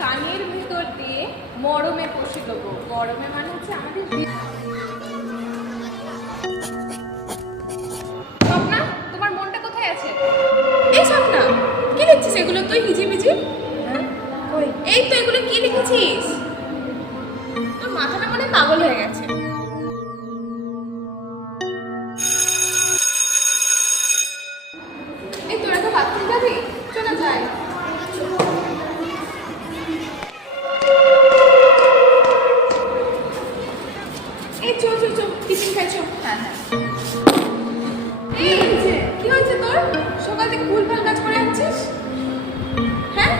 কানের ভেতর দিয়ে মরমে কষে দেবো। মরমে মানে হচ্ছে আমাদের স্বপ্না, তোমার মনটা কোথায় আছে? এই স্বপ্না, কি লিখছিস এগুলো তুই হিজিবিজি? এই তো এগুলো কি লিখেছিস? তোর মাথাটা মনে হয় পাগল হয়ে গেছে। এই তোরা তো বাথরুম যাবি, চলে যাই। এই চল চল চল, টিফিন খাইছো? হ্যাঁ হ্যাঁ। এই কি হয়েছে তোর? সকাল থেকে ভুলভাল কাজ করে আছিস। হ্যাঁ